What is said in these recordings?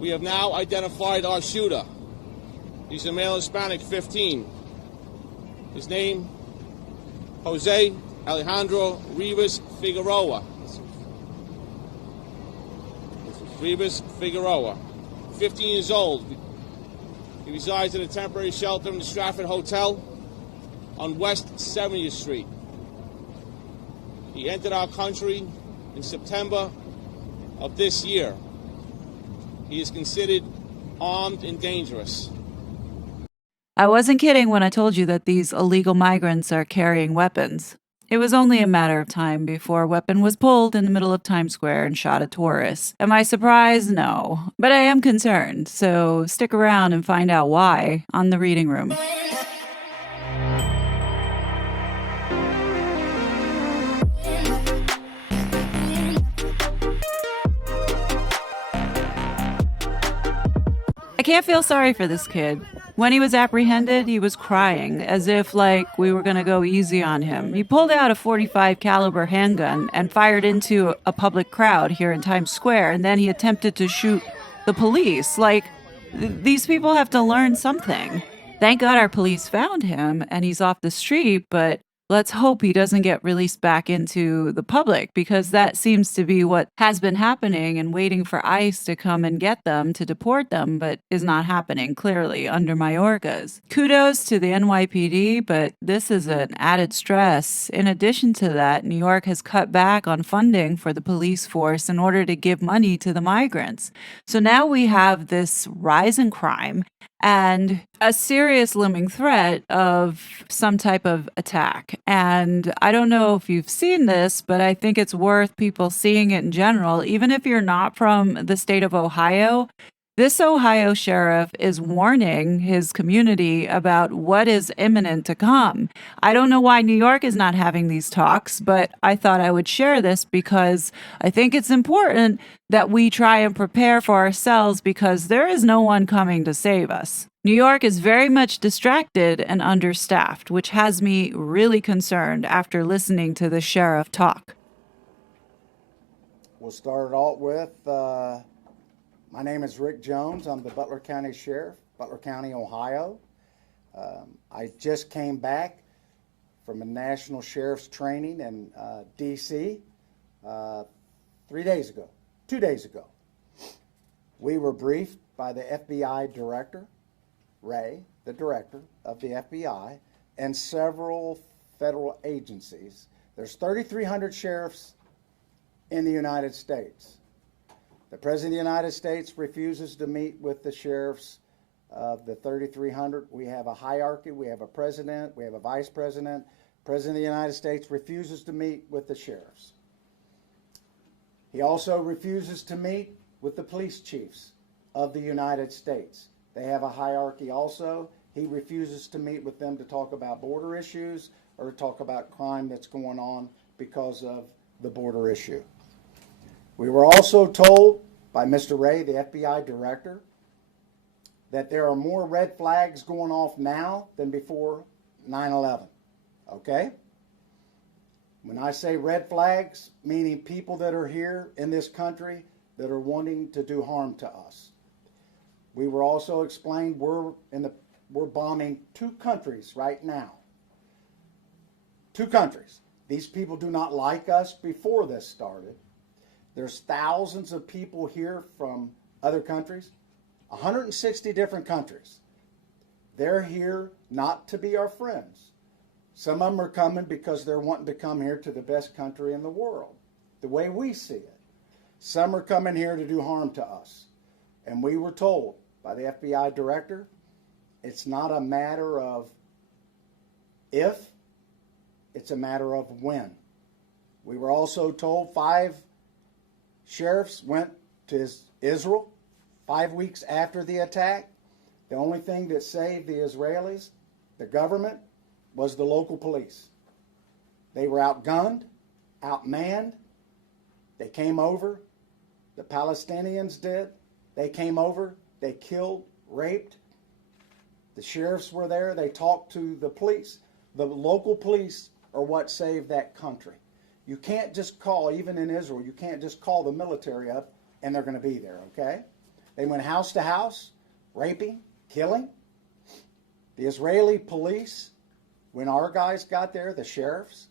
We have now identified our shooter. He's a male Hispanic, 15. His name, Jose Alejandro Rivas Figueroa. Rivas Figueroa, 15 years old. He resides in a temporary shelter in the Stratford Hotel on West 70th Street. He entered our country in September of this year. He is considered armed and dangerous. I wasn't kidding when I told you that these illegal migrants are carrying weapons. It was only a matter of time before a weapon was pulled in the middle of Times Square and shot at tourists. Am I surprised? No. But I am concerned, so stick around and find out why on the Reading Room. I can't feel sorry for this kid. When he was apprehended, he was crying, as if like we were going to go easy on him. He pulled out a .45 caliber handgun and fired into a public crowd here in Times Square, and then he attempted to shoot the police. These people have to learn something. Thank God our police found him and he's off the street, but let's hope he doesn't get released back into the public, because that seems to be what has been happening and waiting for ICE to come and get them to deport them, but is not happening clearly under Mayorkas. Kudos to the NYPD, but this is an added stress. In addition to that, New York has cut back on funding for the police force in order to give money to the migrants. So now we have this rise in crime and a serious looming threat of some type of attack. And I don't know if you've seen this, but I think it's worth people seeing it in general. Even if you're not from the state of Ohio, this Ohio sheriff is warning his community about what is imminent to come. I don't know why New York is not having these talks, but I thought I would share this because I think it's important that we try and prepare for ourselves, because there is no one coming to save us. New York is very much distracted and understaffed, which has me really concerned after listening to the sheriff talk. We'll start it out with, my name is Rick Jones. I'm the Butler County Sheriff, Butler County, Ohio. I just came back from a National Sheriff's training in D.C. 2 days ago. We were briefed by the FBI director, Ray, the director of the FBI, and several federal agencies. There's 3,300 sheriffs in the United States. The President of the United States refuses to meet with the sheriffs of the 3,300. We have a hierarchy. We have a president. We have a vice president. President of the United States refuses to meet with the sheriffs. He also refuses to meet with the police chiefs of the United States. They have a hierarchy also. He refuses to meet with them to talk about border issues or talk about crime that's going on because of the border issue. We were also told by Mr. Ray, the FBI director, that there are more red flags going off now than before 9/11. Okay? When I say red flags, meaning people that are here in this country that are wanting to do harm to us. We were also explained we're bombing 2 countries right now. 2 countries. These people do not like us before this started. There's thousands of people here from other countries, 160 different countries. They're here not to be our friends. Some of them are coming because they're wanting to come here to the best country in the world, the way we see it. Some are coming here to do harm to us. And we were told by the FBI director, it's not a matter of if, it's a matter of when. We were also told 5 sheriffs went to Israel 5 weeks after the attack. The only thing that saved the Israelis, the government, was the local police. They were outgunned, outmanned. They came over. The Palestinians did. They came over. They killed, raped. The sheriffs were there. They talked to the police. The local police are what saved that country. You can't just call, even in Israel, you can't just call the military up and they're going to be there, okay? They went house to house, raping, killing. The Israeli police, when our guys got there, the sheriffs,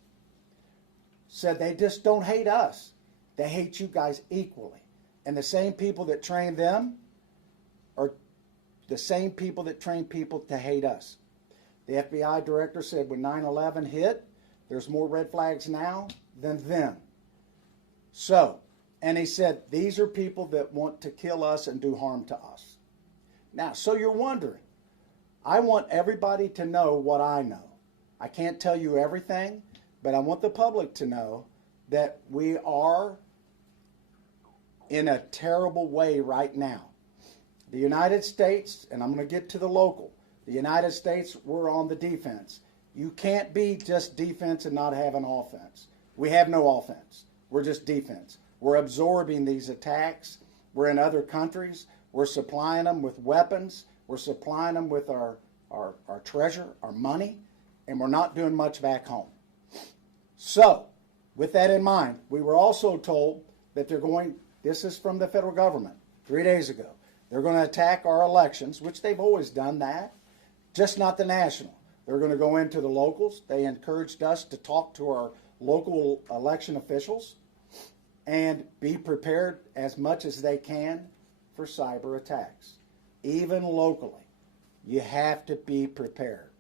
said they just don't hate us. They hate you guys equally. And the same people that train them are the same people that train people to hate us. The FBI director said when 9/11 hit, there's more red flags now than then. So, and he said, these are people that want to kill us and do harm to us. Now, so you're wondering, I want everybody to know what I know. I can't tell you everything, but I want the public to know that we are in a terrible way right now. The United States, and I'm going to get to the local, the United States, we're on the defense. You can't be just defense and not have an offense. We have no offense. We're just defense. We're absorbing these attacks. We're in other countries. We're supplying them with weapons. We're supplying them with our treasure, our money, and we're not doing much back home. So, with that in mind, we were also told that they're going, this is from the federal government 3 days ago, they're going to attack our elections, which they've always done that, just not the national. They're going to go into the locals. They encouraged us to talk to our local election officials and be prepared as much as they can for cyber attacks. Even locally, you have to be prepared.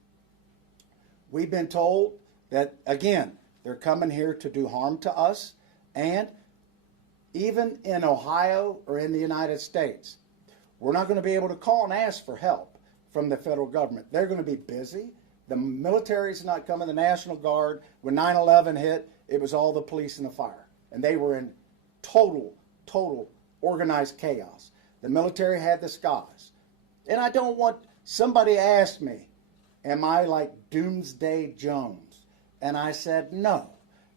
We've been told that, again, they're coming here to do harm to us, and even in Ohio or in the United States, we're not going to be able to call and ask for help from the federal government. They're going to be busy. The military's not coming, the National Guard. When 9/11 hit, it was all the police and the fire, and they were in total organized chaos. The military had the skies. And I don't want, somebody asked me, am I like Doomsday Jones? And I said, no,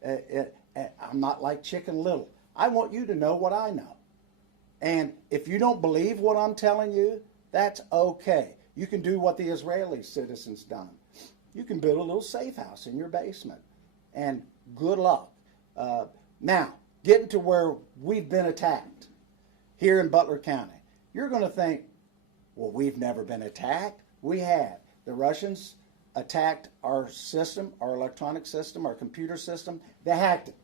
I'm not like Chicken Little. I want you to know what I know. And if you don't believe what I'm telling you, that's okay. You can do what the Israeli citizens done. You can build a little safe house in your basement. And good luck. Now, getting to where we've been attacked here in Butler County. You're going to think, well, we've never been attacked. We have. The Russians attacked our system, our electronic system, our computer system. They hacked it.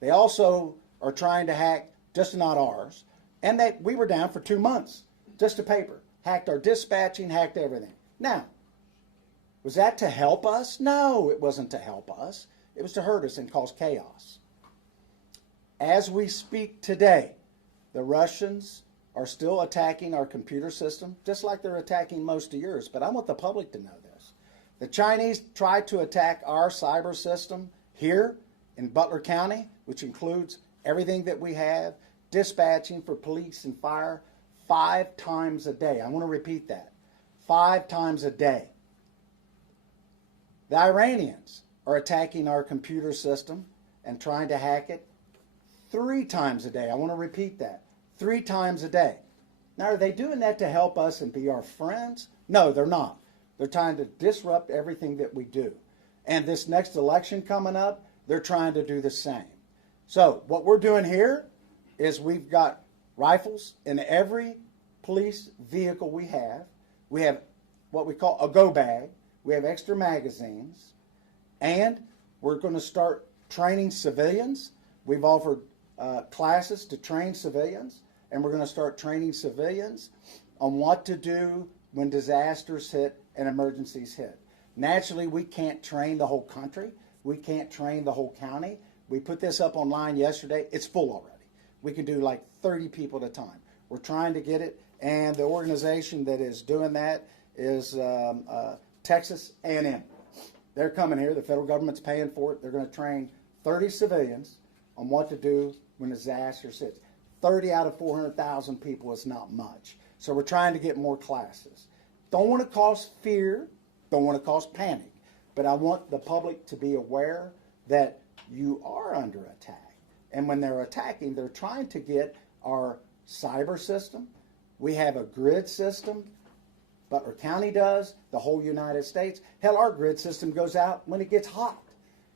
They also are trying to hack, just not ours. And we were down for 2 months, just a paper. Hacked our dispatching, hacked everything. Now, was that to help us? No, it wasn't to help us. It was to hurt us and cause chaos. As we speak today, the Russians are still attacking our computer system, just like they're attacking most of yours. But I want the public to know this. The Chinese tried to attack our cyber system here in Butler County, which includes everything that we have, dispatching for police and fire, 5 times a day. I want to repeat that. 5 times a day. The Iranians are attacking our computer system and trying to hack it 3 times a day. I want to repeat that. 3 times a day. Now, are they doing that to help us and be our friends? No, they're not. They're trying to disrupt everything that we do. And this next election coming up, they're trying to do the same. So what we're doing here is we've got rifles in every police vehicle we have. We have what we call a go bag. We have extra magazines. And we're going to start training civilians. We've offered classes to train civilians. And we're going to start training civilians on what to do when disasters hit and emergencies hit. Naturally, we can't train the whole country. We can't train the whole county. We put this up online yesterday. It's full already. We can do like 30 people at a time. We're trying to get it, and the organization that is doing that is Texas A&M. They're coming here. The federal government's paying for it. They're going to train 30 civilians on what to do when disasters hit. 30 out of 400,000 people is not much. So we're trying to get more classes. Don't want to cause fear. Don't want to cause panic. But I want the public to be aware that you are under attack. And when they're attacking, they're trying to get our cyber system. We have a grid system. Butler County does. The whole United States. Hell, our grid system goes out when it gets hot.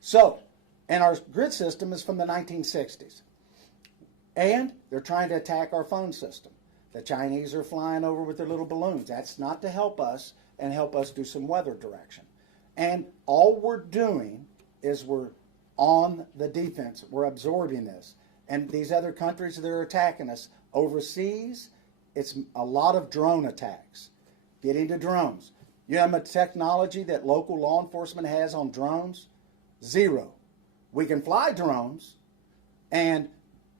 So, and our grid system is from the 1960s. And they're trying to attack our phone system. The Chinese are flying over with their little balloons. That's not to help us and help us do some weather direction. And all we're doing is we're on the defense. We're absorbing this. And these other countries that are attacking us overseas, it's a lot of drone attacks. Getting to drones. You know how much technology that local law enforcement has on drones? Zero. We can fly drones, and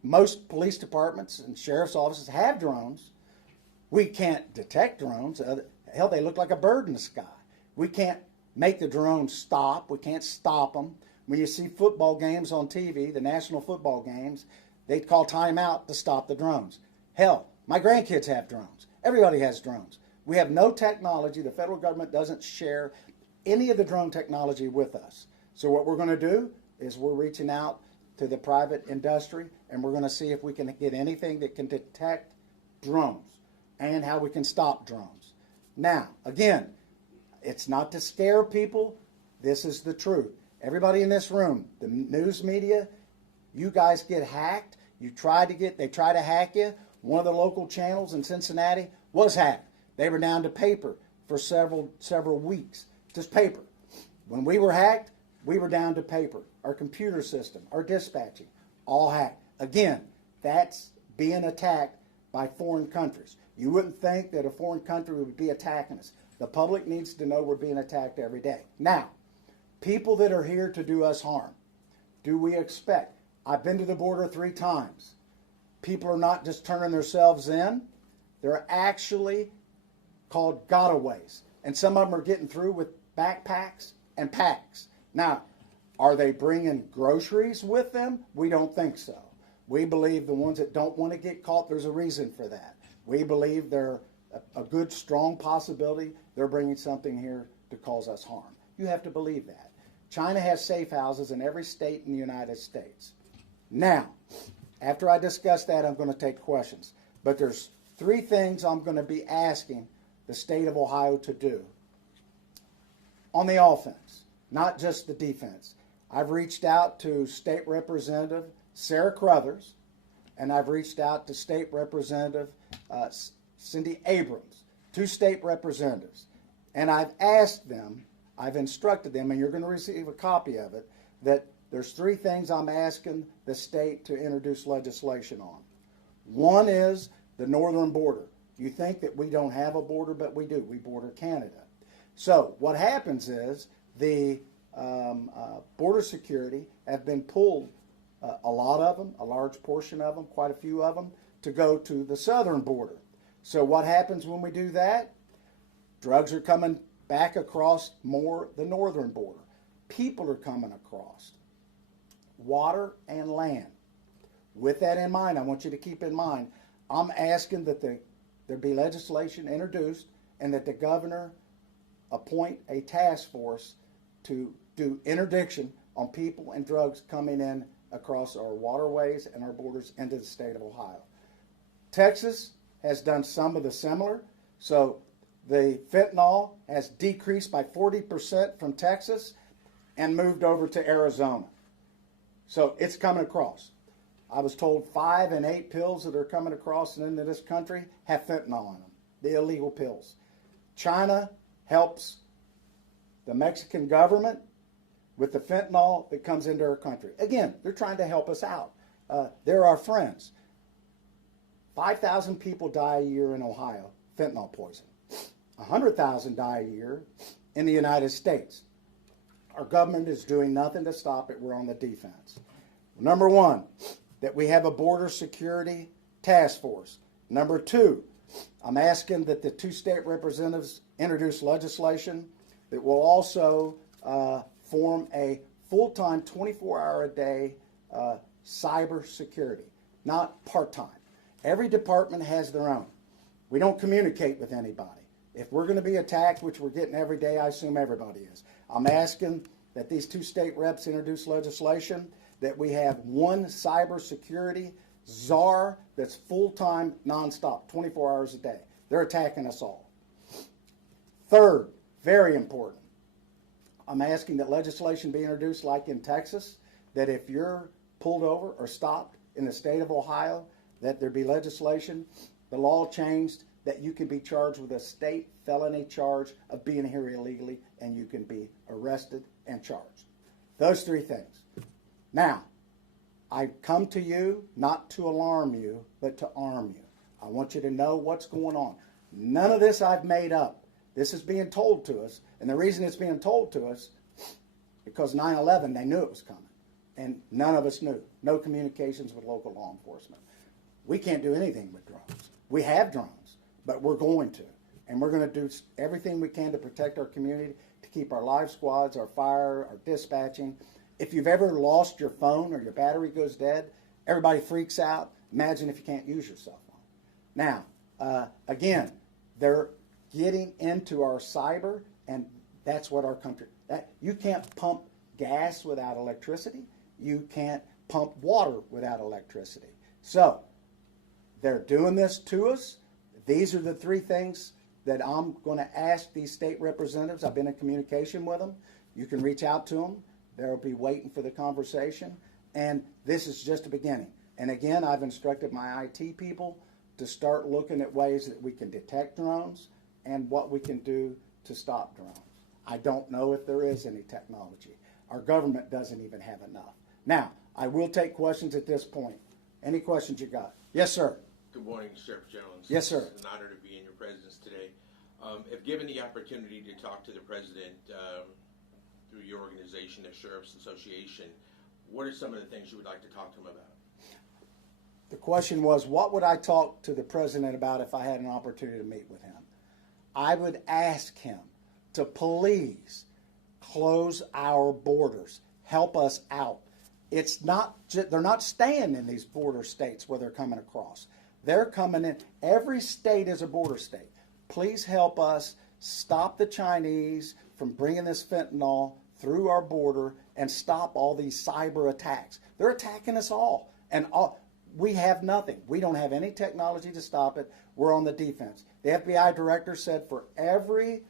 most police departments and sheriff's offices have drones. We can't detect drones. Hell, they look like a bird in the sky. We can't make the drones stop. We can't stop them. When you see football games on TV, the national football games, they call timeout to stop the drones. Hell, my grandkids have drones. Everybody has drones. We have no technology. The federal government doesn't share any of the drone technology with us. So what we're going to do is we're reaching out to the private industry, and we're going to see if we can get anything that can detect drones and how we can stop drones. Now, again, it's not to scare people. This is the truth. Everybody in this room, the news media, you guys get hacked. They try to hack you. One of the local channels in Cincinnati was hacked. They were down to paper for several weeks, just paper. When we were hacked, we were down to paper. Our computer system, our dispatching, all hacked. Again, that's being attacked by foreign countries. You wouldn't think that a foreign country would be attacking us. The public needs to know we're being attacked every day. Now, people that are here to do us harm, do we expect? I've been to the border 3 times. People are not just turning themselves in. They're actually called gotaways. And some of them are getting through with backpacks and packs. Now, are they bringing groceries with them? We don't think so. We believe the ones that don't want to get caught, there's a reason for that. We believe they're a good, strong possibility they're bringing something here to cause us harm. You have to believe that. China has safe houses in every state in the United States. Now, after I discuss that, I'm going to take questions. But there's 3 things I'm going to be asking the state of Ohio to do on the offense, not just the defense. I've reached out to State Representative Sarah Crothers, and I've reached out to State Representative Cindy Abrams, 2 state representatives. And I've asked them, I've instructed them, and you're going to receive a copy of it, that there's 3 things I'm asking the state to introduce legislation on. One is the northern border. You think that we don't have a border, but we do. We border Canada. So what happens is the border security have been pulled, a lot of them, a large portion of them, quite a few of them, to go to the southern border. So what happens when we do that? Drugs are coming back across more the northern border. People are coming across. Water and land. With that in mind, I want you to keep in mind, I'm asking that there be legislation introduced and that the governor appoint a task force to do interdiction on people and drugs coming in across our waterways and our borders into the state of Ohio. Texas has done some of the similar. So the fentanyl has decreased by 40% from Texas and moved over to Arizona. So it's coming across. I was told 5 and 8 pills that are coming across and into this country have fentanyl in them, the illegal pills. China helps the Mexican government with the fentanyl that comes into our country. Again, they're trying to help us out. They're our friends. 5,000 people die a year in Ohio, fentanyl poison. 100,000 die a year in the United States. Our government is doing nothing to stop it. We're on the defense. Number 1, that we have a border security task force. Number 2, I'm asking that the 2 state representatives introduce legislation that will also form a full-time, 24-hour-a-day cyber security, not part-time. Every department has their own. We don't communicate with anybody. If we're going to be attacked, which we're getting every day, I assume everybody is. I'm asking that these 2 state reps introduce legislation that we have one cybersecurity czar that's full-time, nonstop, 24 hours a day. They're attacking us all. Third, very important, I'm asking that legislation be introduced like in Texas, that if you're pulled over or stopped in the state of Ohio, that there be legislation the law changed that you can be charged with a state felony charge of being here illegally, and you can be arrested and charged. Those three things. Now, I come to you not to alarm you, but to arm you. I want you to know what's going on. None of this I've made up. This is being told to us, and the reason it's being told to us, because 9/11, they knew it was coming, and none of us knew. No communications with local law enforcement. We can't do anything with drones. We have drones, but we're going to, and we're going to do everything we can to protect our community, to keep our live squads, our fire, our dispatching. If you've ever lost your phone or your battery goes dead, everybody freaks out. Imagine if you can't use your cell phone. Now, again, they're getting into our cyber, and that's what our country, you can't pump gas without electricity. You can't pump water without electricity. So they're doing this to us. These are the three things that I'm going to ask these state representatives. I've been in communication with them. You can reach out to them. They'll be waiting for the conversation. And this is just a beginning. And again, I've instructed my IT people to start looking at ways that we can detect drones and what we can do to stop drones. I don't know if there is any technology. Our government doesn't even have enough. Now, I will take questions at this point. Any questions you got? Yes, sir. Good morning, Sheriff Jones. Yes, sir. It's an honor to be in your presence today. If given the opportunity to talk to the president through your organization, the Sheriff's Association, what are some of the things you would like to talk to him about? The question was, what would I talk to the president about if I had an opportunity to meet with him? I would ask him to please close our borders, help us out. It's not, they're not staying in these border states where they're coming across. They're coming in. Every state is a border state. Please help us stop the Chinese from bringing this fentanyl through our border and stop all these cyber attacks. They're attacking us all. And we have nothing. We don't have any technology to stop it. We're on the defense. The FBI director said for every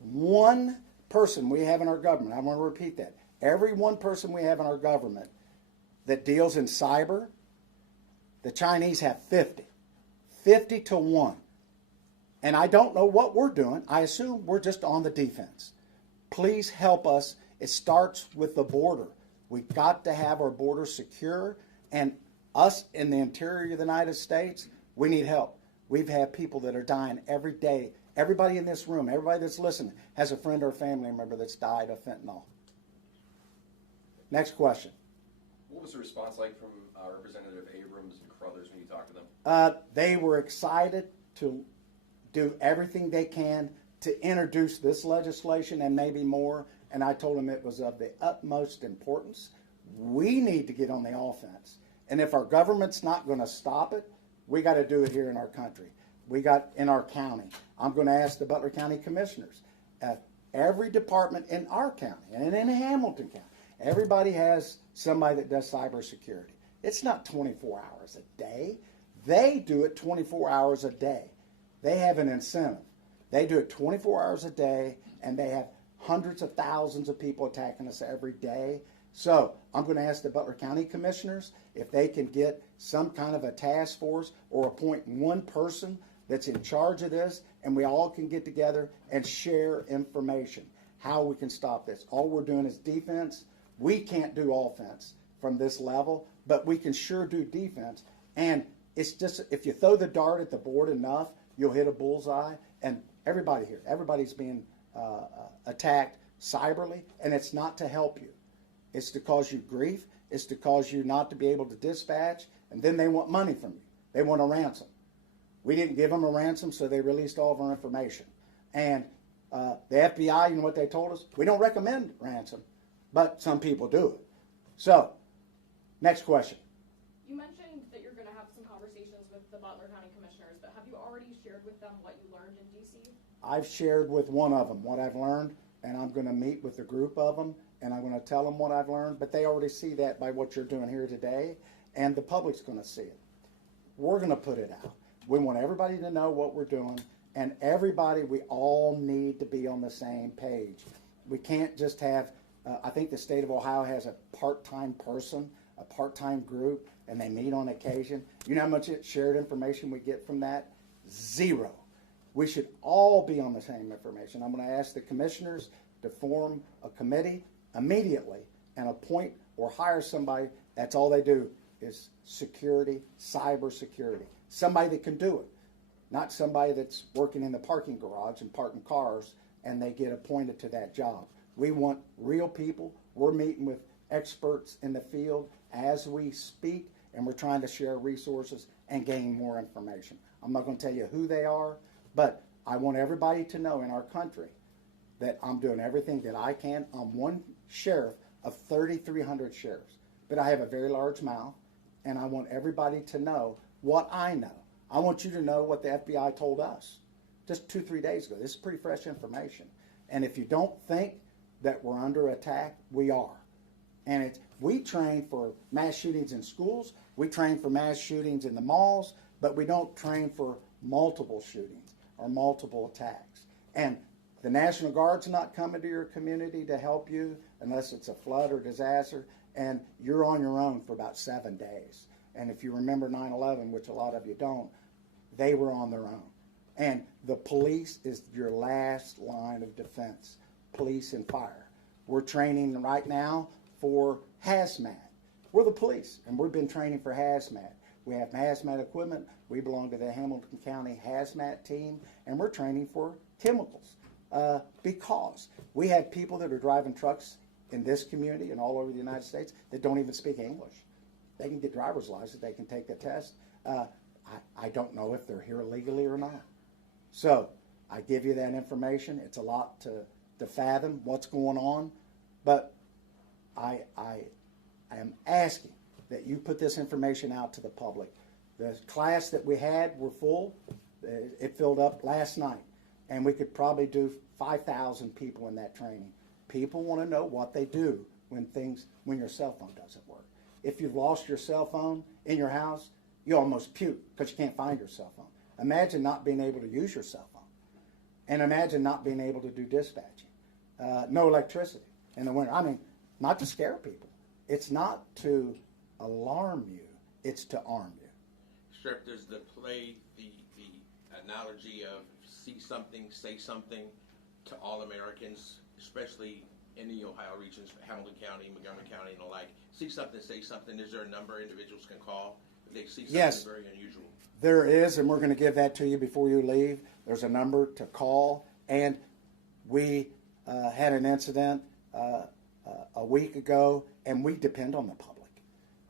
one person we have in our government, I want to repeat that, every one person we have in our government that deals in cyber, the Chinese have 50. 50 to 1. And I don't know what we're doing. I assume we're just on the defense. Please help us. It starts with the border. We've got to have our border secure, and us in the interior of the United States, we need help. We've had people that are dying every day. Everybody in this room, everybody that's listening, has a friend or a family member that's died of fentanyl. Next question. What was the response like from Representative Abrams and Crothers when you talked to them? They were excited to do everything they can to introduce this legislation and maybe more, and I told them it was of the utmost importance. We need to get on the offense, and if our government's not going to stop it, we got to do it here in our country. We got in our county. I'm going to ask the Butler County Commissioners. Every department in our county and in Hamilton County, everybody has somebody that does cybersecurity. It's not 24 hours a day. They do it 24 hours a day. They have an incentive. They do it 24 hours a day, and they have hundreds of thousands of people attacking us every day. So I'm going to ask the Butler County Commissioners if they can get some kind of a task force or appoint one person that's in charge of this, and we all can get together and share information, how we can stop this. All we're doing is defense. We can't do offense from this level, but we can sure do defense. And it's just, if you throw the dart at the board enough, you'll hit a bullseye. And everybody here, everybody's being attacked cyberly, and it's not to help you. It's to cause you grief. It's to cause you not to be able to dispatch, and then they want money from you. They want a ransom. We didn't give them a ransom, so they released all of our information. And the FBI, you know what they told us? We don't recommend ransom, but some people do it. So, next question. You mentioned that you're going to have some conversations with the Butler County Commissioners, but have you already shared with them what you learned in D.C.? I've shared with one of them what I've learned, and I'm going to meet with a group of them, and I'm going to tell them what I've learned, but they already see that by what you're doing here today, and the public's going to see it. We're going to put it out. We want everybody to know what we're doing, and everybody, we all need to be on the same page. We can't just have, I think the state of Ohio has a part-time person, a part-time group. and they meet on occasion. You know how much shared information we get from that? Zero. We should all be on the same information. I'm going to ask the commissioners to form a committee immediately and appoint or hire somebody. That's all they do is security, cyber security. Somebody that can do it, not somebody that's working in the parking garage and parking cars and they get appointed to that job. We want real people. We're meeting with experts in the field as we speak, and we're trying to share resources and gain more information. I'm not going to tell you who they are, but I want everybody to know in our country that I'm doing everything that I can. I'm one sheriff of 3,300 sheriffs, but I have a very large mouth, and I want everybody to know what I know. I want you to know what the FBI told us just 2-3 days ago. This is pretty fresh information. And if you don't think that we're under attack, we are. And we train for mass shootings in schools, we train for mass shootings in the malls, but we don't train for multiple shootings or multiple attacks. And the National Guard's not coming to your community to help you unless it's a flood or disaster, and you're on your own for about 7 days. And if you remember 9/11, which a lot of you don't, they were on their own. And the police is your last line of defense, police and fire. We're training right now for hazmat. We're the police, and we've been training for hazmat. We have hazmat equipment. We belong to the Hamilton County hazmat team, and we're training for chemicals because we have people that are driving trucks in this community and all over the United States that don't even speak English. They can get driver's license. They can take the test. I don't know if they're here illegally or not. So I give you that information. It's a lot to fathom what's going on, but I am asking that you put this information out to the public. The class that we had were full. It filled up last night, and we could probably do 5,000 people in that training. People want to know what they do when your cell phone doesn't work. If you've lost your cell phone in your house, you almost puke because you can't find your cell phone. Imagine not being able to use your cell phone. And imagine not being able to do dispatching. No electricity in the winter. I mean, not to scare people. It's not to alarm you. It's to arm you. Sheriff, does the analogy of see something, say something to all Americans, especially in the Ohio regions, Hamilton County, Montgomery County, and the like, see something, say something? Is there a number individuals can call if they see something very unusual? There is, and we're going to give that to you before you leave. There's a number to call, and we had an incident a week ago, and we depend on the public.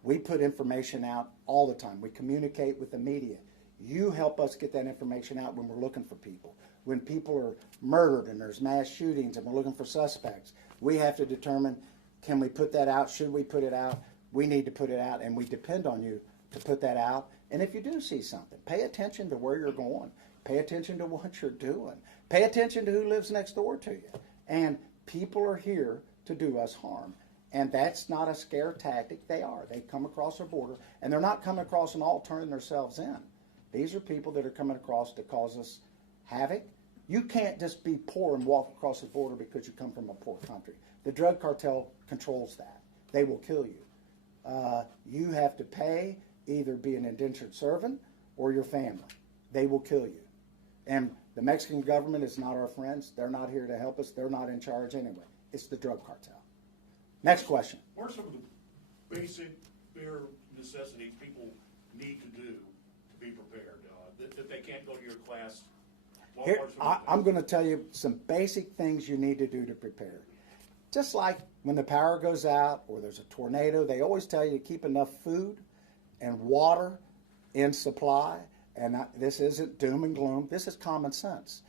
We put information out all the time. We communicate with the media. You help us get that information out when we're looking for people. When people are murdered and there's mass shootings and we're looking for suspects, we have to determine, can we put that out? Should we put it out? We need to put it out, and we depend on you to put that out. And if you do see something, pay attention to where you're going. Pay attention to what you're doing. Pay attention to who lives next door to you. And people are here to do us harm. And that's not a scare tactic. They are. They come across our border, and they're not coming across and all turning themselves in. These are people that are coming across to cause us havoc. You can't just be poor and walk across the border because you come from a poor country. The drug cartel controls that. They will kill you. You have to pay, either be an indentured servant or your family. They will kill you. And the Mexican government is not our friends. They're not here to help us. They're not in charge anyway. It's the drug cartel. Next question. What are some of the basic, bare necessities people need to do to be prepared? That they can't go to your class? Here, I'm going to tell you some basic things you need to do to prepare. Just like when the power goes out or there's a tornado, they always tell you to keep enough food and water in supply. And this isn't doom and gloom. This is common sense.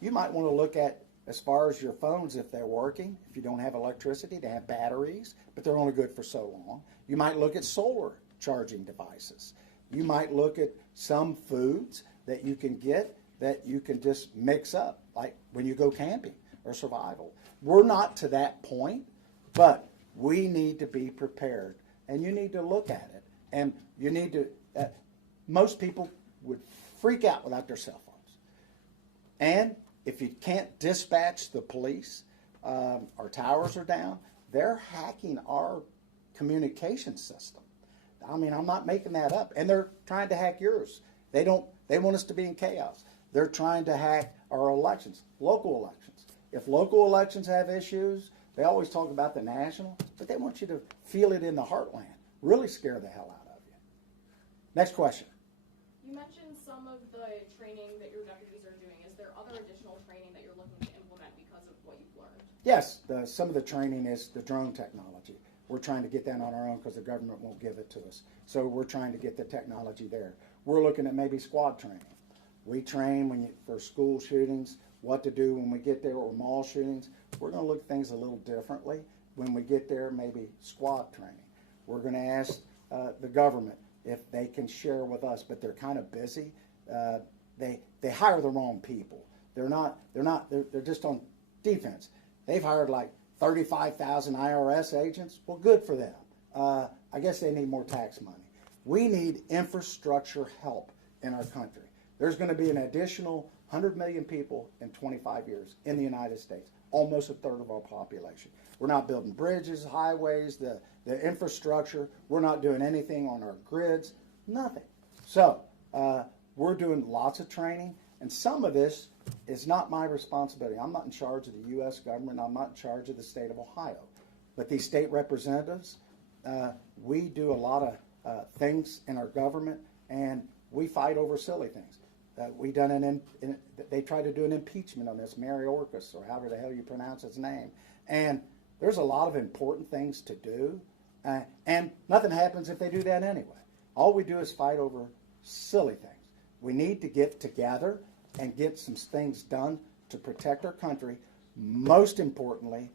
You might want to look at, as far as your phones, if they're working. If you don't have electricity, they have batteries, but they're only good for so long. You might look at solar charging devices. You might look at some foods that you can get that you can just mix up, like when you go camping or survival. We're not to that point, but we need to be prepared, and you need to look at it. And you need to, most people would freak out without their cell phones. And if you can't dispatch the police, our towers are down, they're hacking our communication system. I mean, I'm not making that up. And they're trying to hack yours. They want us to be in chaos. They're trying to hack our elections, local elections. If local elections have issues, they always talk about the national, but they want you to feel it in the heartland. Really scare the hell out of you. Next question. You mentioned some of the training that your deputies are doing. Is there other additional training that you're looking to implement because of what you've learned? Yes, some of the training is the drone technology. We're trying to get that on our own because the government won't give it to us. So we're trying to get the technology there. We're looking at maybe squad training. We train for school shootings, what to do when we get there, or mall shootings. We're going to look at things a little differently when we get there, maybe squad training. We're going to ask the government if they can share with us, but they're kind of busy. They hire the wrong people. They're just on defense. They've hired like 35,000 IRS agents. Well, good for them. I guess they need more tax money. We need infrastructure help in our country. There's going to be an additional 100 million people in 25 years in the United States, almost a third of our population. We're not building bridges, highways, the infrastructure. We're not doing anything on our grids, nothing. So we're doing lots of training, and some of this is not my responsibility. I'm not in charge of the U.S. government. I'm not in charge of the state of Ohio. But these state representatives, we do a lot of things in our government, and we fight over silly things. They tried to do an impeachment on this Mayorkas, or however the hell you pronounce his name. And there's a lot of important things to do, and nothing happens if they do that anyway. All we do is fight over silly things. We need to get together and get some things done to protect our country, most importantly,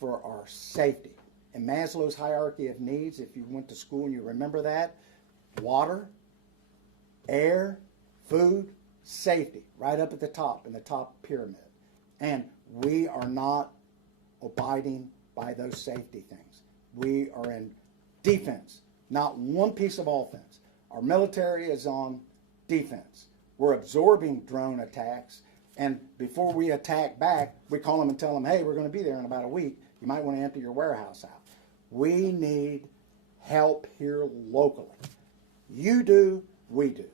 for our safety. In Maslow's hierarchy of needs, if you went to school and you remember that, water, air, food, safety, right up at the top, in the top pyramid. And we are not abiding by those safety things. We are in defense, not one piece of offense. Our military is on defense. We're absorbing drone attacks, and before we attack back, we call them and tell them, hey, we're going to be there in about a week. You might want to empty your warehouse out. We need help here locally. You do, we do.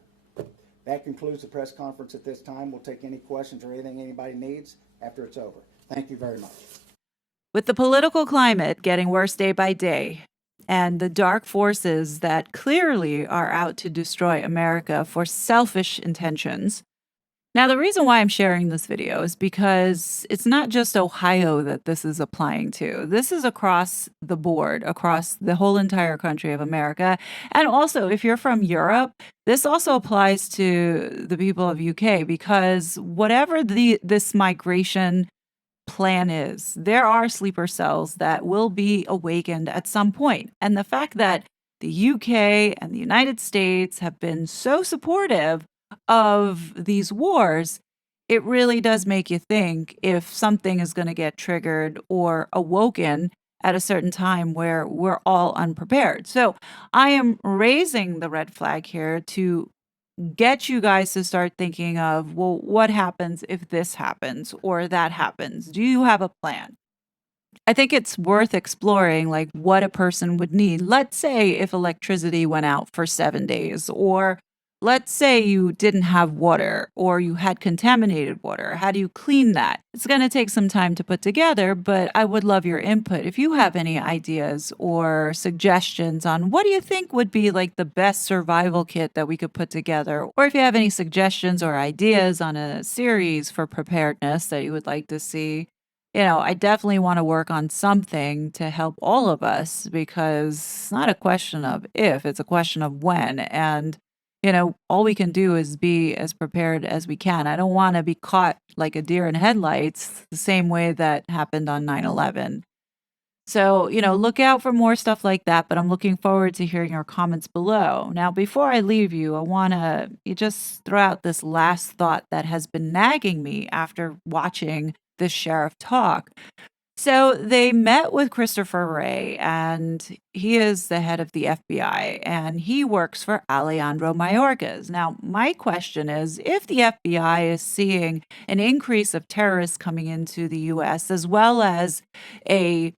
That concludes the press conference at this time. We'll take any questions or anything anybody needs after it's over. Thank you very much. With the political climate getting worse day by day, and the dark forces that clearly are out to destroy America for selfish intentions. Now, the reason why I'm sharing this video is because it's not just Ohio that this is applying to. This is across the board, across the whole entire country of America. And also, if you're from Europe, this also applies to the people of UK, because whatever this migration plan is, there are sleeper cells that will be awakened at some point. And the fact that the UK and the United States have been so supportive of these wars, it really does make you think if something is going to get triggered or awoken at a certain time where we're all unprepared. So I am raising the red flag here to get you guys to start thinking of, well, what happens if this happens or that happens? Do you have a plan? I think it's worth exploring, like, what a person would need. Let's say if electricity went out for 7 days, or let's say you didn't have water or you had contaminated water. How do you clean that? It's going to take some time to put together, but I would love your input. If you have any ideas or suggestions on what do you think would be like the best survival kit that we could put together, or if you have any suggestions or ideas on a series for preparedness that you would like to see, I definitely want to work on something to help all of us, because it's not a question of if, it's a question of when. And all we can do is be as prepared as we can. I don't want to be caught like a deer in headlights the same way that happened on 9/11. So, look out for more stuff like that, but I'm looking forward to hearing your comments below. Now, before I leave you, I want to just throw out this last thought that has been nagging me after watching this sheriff talk. So they met with Christopher Wray, and he is the head of the FBI, and he works for Alejandro Mayorkas. Now, my question is, if the FBI is seeing an increase of terrorists coming into the U.S., as well as a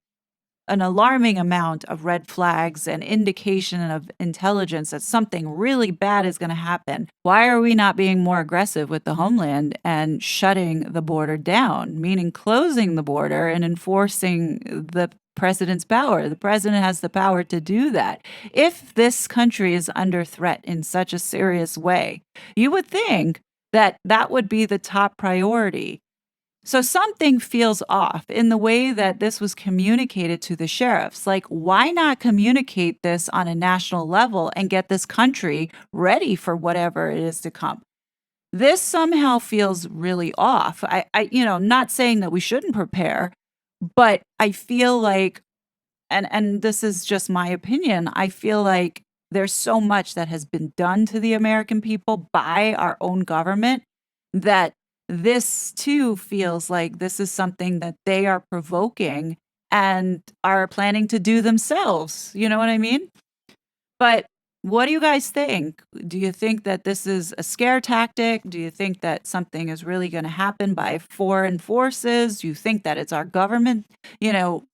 an alarming amount of red flags and indication of intelligence that something really bad is going to happen. Why are we not being more aggressive with the homeland and shutting the border down, meaning closing the border and enforcing the president's power? The president has the power to do that. If this country is under threat in such a serious way, you would think that that would be the top priority. So something feels off in the way that this was communicated to the sheriffs. Like, why not communicate this on a national level and get this country ready for whatever it is to come? This somehow feels really off. Not saying that we shouldn't prepare, but I feel like, and this is just my opinion, I feel like there's so much that has been done to the American people by our own government that this too feels like this is something that they are provoking and are planning to do themselves. You know what I mean? But what do you guys think? Do you think that this is a scare tactic? Do you think that something is really going to happen by foreign forces? Do you think that it's our government,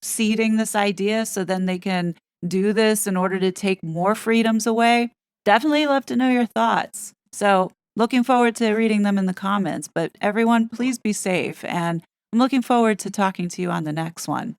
seeding this idea so then they can do this in order to take more freedoms away? Definitely love to know your thoughts. So, looking forward to reading them in the comments. But everyone, please be safe. And I'm looking forward to talking to you on the next one.